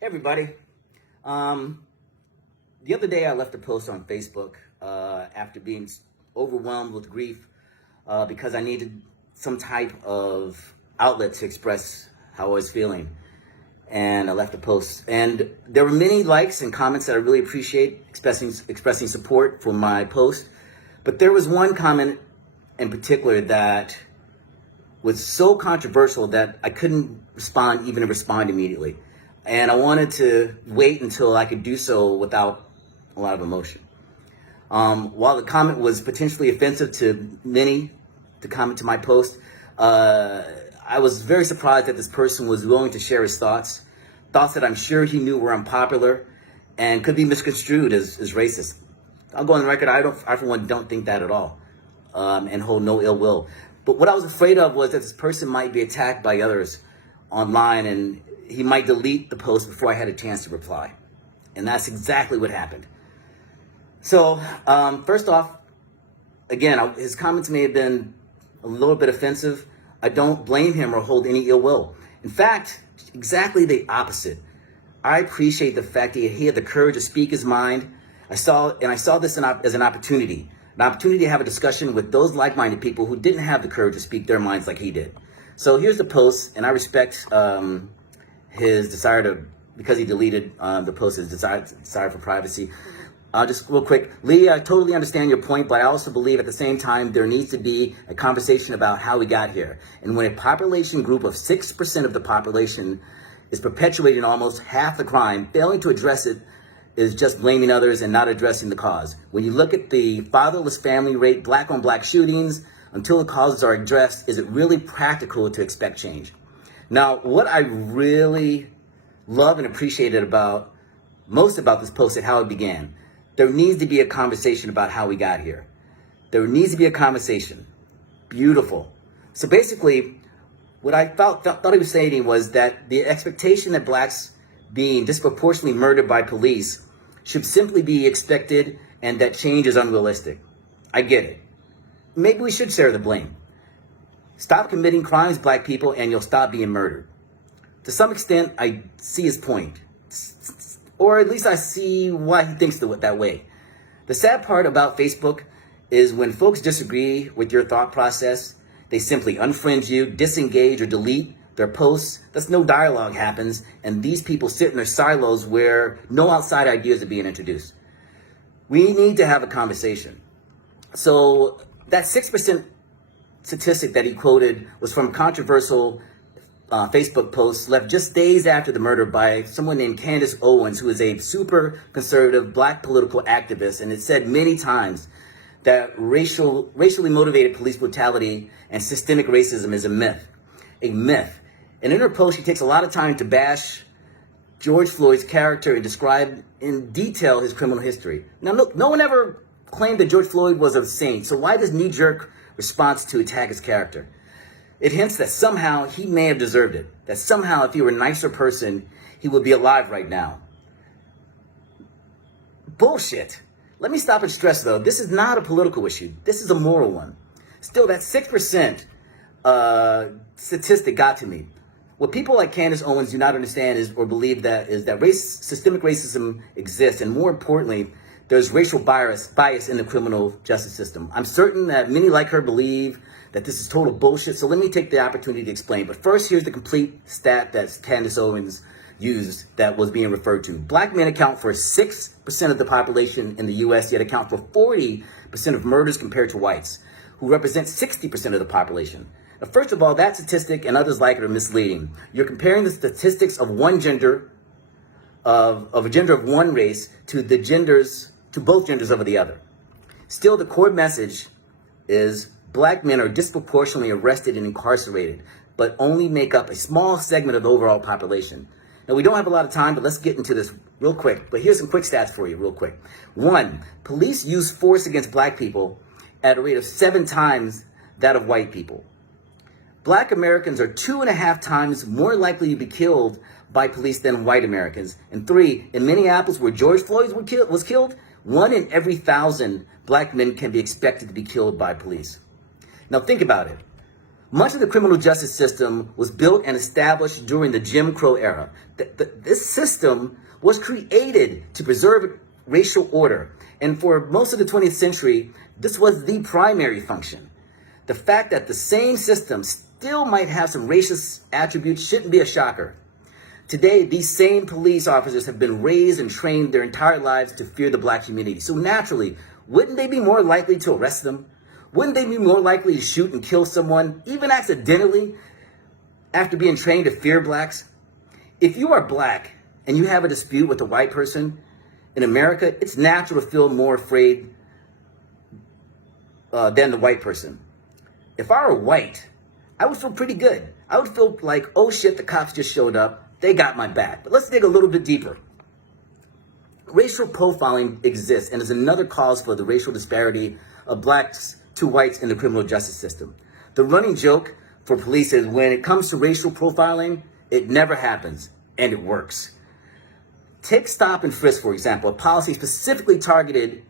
Hey everybody. The other day I left a post on Facebook after being overwhelmed with grief because I needed some type of outlet to express how I was feeling. And I left a post. And there were many likes and comments that I really appreciate, expressing support for my post. But there was one comment in particular that was so controversial that I couldn't respond immediately. And I wanted to wait until I could do so without a lot of emotion. While the comment was potentially offensive to many to comment to my post, I was very surprised that this person was willing to share his thoughts that I'm sure he knew were unpopular and could be misconstrued as racist. I'll go on the record, I for one don't think that at all, and hold no ill will. But what I was afraid of was that this person might be attacked by others online and he might delete the post before I had a chance to reply. And that's exactly what happened. So, first off, again, his comments may have been a little bit offensive. I don't blame him or hold any ill will. In fact, exactly the opposite. I appreciate the fact that he had the courage to speak his mind. I saw this as an opportunity to have a discussion with those like-minded people who didn't have the courage to speak their minds like he did. So here's the post, and I respect his desire to, because he deleted the post, his desire for privacy. Just real quick, Lee, I totally understand your point, but I also believe at the same time there needs to be a conversation about how we got here. And when a population group of 6% of the population is perpetuating almost half the crime, failing to address it is just blaming others and not addressing the cause. When you look at the fatherless family rate, black on black shootings, until the causes are addressed, is it really practical to expect change? Now, what I really love and appreciated most about this post and how it began, there needs to be a conversation about how we got here. There needs to be a conversation. Beautiful. So basically, what I thought he was saying was that the expectation that blacks being disproportionately murdered by police should simply be expected and that change is unrealistic. I get it. Maybe we should share the blame. Stop committing crimes, black people, and you'll stop being murdered. To some extent, I see his point. Or at least I see why he thinks that way. The sad part about Facebook is when folks disagree with your thought process, they simply unfriend you, disengage, or delete their posts. Thus no dialogue happens, and these people sit in their silos where no outside ideas are being introduced. We need to have a conversation. So that 6% statistic that he quoted was from a controversial Facebook post left just days after the murder by someone named Candace Owens, who is a super conservative black political activist, and it said many times that racially motivated police brutality and systemic racism is a myth. And in her post, she takes a lot of time to bash George Floyd's character and describe in detail his criminal history. Now, look, no one ever claimed that George Floyd was a saint, so why this knee-jerk response to attack his character? It hints that somehow he may have deserved it, that somehow if he were a nicer person, he would be alive right now. Bullshit. Let me stop and stress, though, this is not a political issue. This is a moral one. Still, that 6% statistic got to me. What people like Candace Owens do not understand is that systemic racism exists, and more importantly, there's racial bias in the criminal justice system. I'm certain that many like her believe that this is total bullshit, so let me take the opportunity to explain. But first, here's the complete stat that Candace Owens used that was being referred to. Black men account for 6% of the population in the U.S., yet account for 40% of murders compared to whites, who represent 60% of the population. Now, first of all, that statistic and others like it are misleading. You're comparing the statistics of one gender, of a gender of one race, to both genders of the other. Still, the core message is black men are disproportionately arrested and incarcerated, but only make up a small segment of the overall population. Now, we don't have a lot of time, but let's get into this real quick. But here's some quick stats for you real quick. 1, police use force against black people at a rate of 7 times that of white people. Black Americans are 2.5 times more likely to be killed by police than white Americans. And 3, in Minneapolis, where George Floyd was killed, 1 in every 1,000 black men can be expected to be killed by police. Now think about it. Much of the criminal justice system was built and established during the Jim Crow era. This system was created to preserve racial order. And for most of the 20th century, this was the primary function. The fact that the same system still might have some racist attributes shouldn't be a shocker. Today, these same police officers have been raised and trained their entire lives to fear the black community. So naturally, wouldn't they be more likely to arrest them? Wouldn't they be more likely to shoot and kill someone, even accidentally, after being trained to fear blacks? If you are black and you have a dispute with a white person in America, it's natural to feel more afraid than the white person. If I were white, I would feel pretty good. I would feel like, oh shit, the cops just showed up. They got my back. But let's dig a little bit deeper. Racial profiling exists and is another cause for the racial disparity of blacks to whites in the criminal justice system. The running joke for police is when it comes to racial profiling, it never happens, and it works. Take stop and frisk, for example, a policy specifically targeted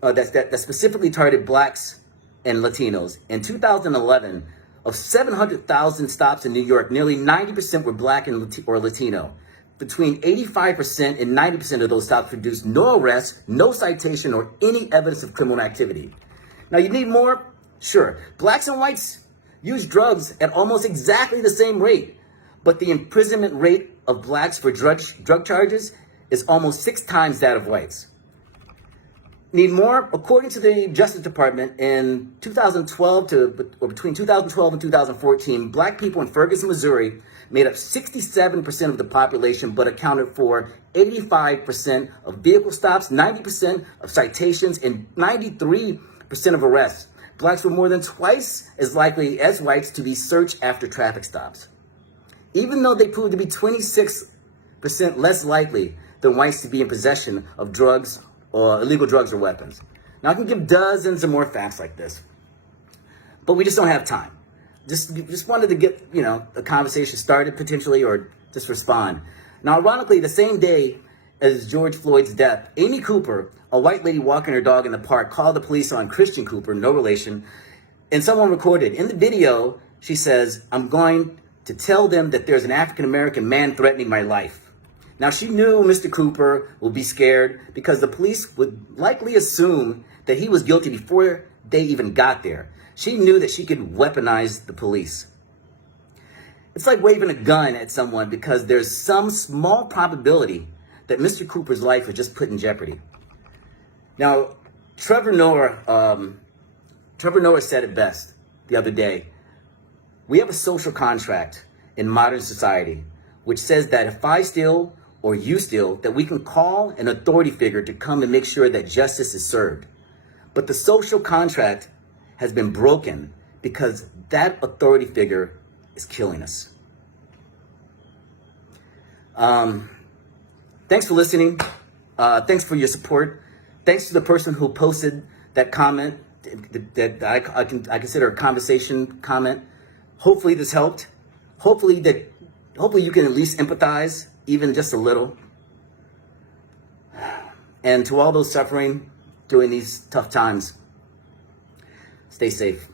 that specifically targeted blacks and Latinos. In 2011, of 700,000 stops in New York, nearly 90% were black or Latino. Between 85% and 90% of those stops produced no arrest, no citation, or any evidence of criminal activity. Now, you need more? Sure. Blacks and whites use drugs at almost exactly the same rate, but the imprisonment rate of blacks for drug charges is almost 6 times that of whites. Need more? According to the Justice Department, in 2012 or between 2012 and 2014, black people in Ferguson, Missouri made up 67% of the population, but accounted for 85% of vehicle stops, 90% of citations, and 93% of arrests. Blacks were more than twice as likely as whites to be searched after traffic stops, even though they proved to be 26% less likely than whites to be in possession of drugs or illegal drugs or weapons. Now, I can give dozens of more facts like this, but we just don't have time. Just wanted to get, a conversation started potentially, or just respond. Now, ironically, the same day as George Floyd's death, Amy Cooper, a white lady walking her dog in the park, called the police on Christian Cooper, no relation, and someone recorded. In the video, she says, "I'm going to tell them that there's an African-American man threatening my life." Now, she knew Mr. Cooper would be scared because the police would likely assume that he was guilty before they even got there. She knew that she could weaponize the police. It's like waving a gun at someone because there's some small probability that Mr. Cooper's life is just put in jeopardy. Now, Trevor Noah said it best the other day. We have a social contract in modern society which says that if I steal or you steal, that we can call an authority figure to come and make sure that justice is served. But the social contract has been broken because that authority figure is killing us. Thanks for listening. Thanks for your support. Thanks to the person who posted that comment that I consider a conversation comment. Hopefully this helped. Hopefully you can at least empathize, even just a little. And to all those suffering during these tough times, stay safe.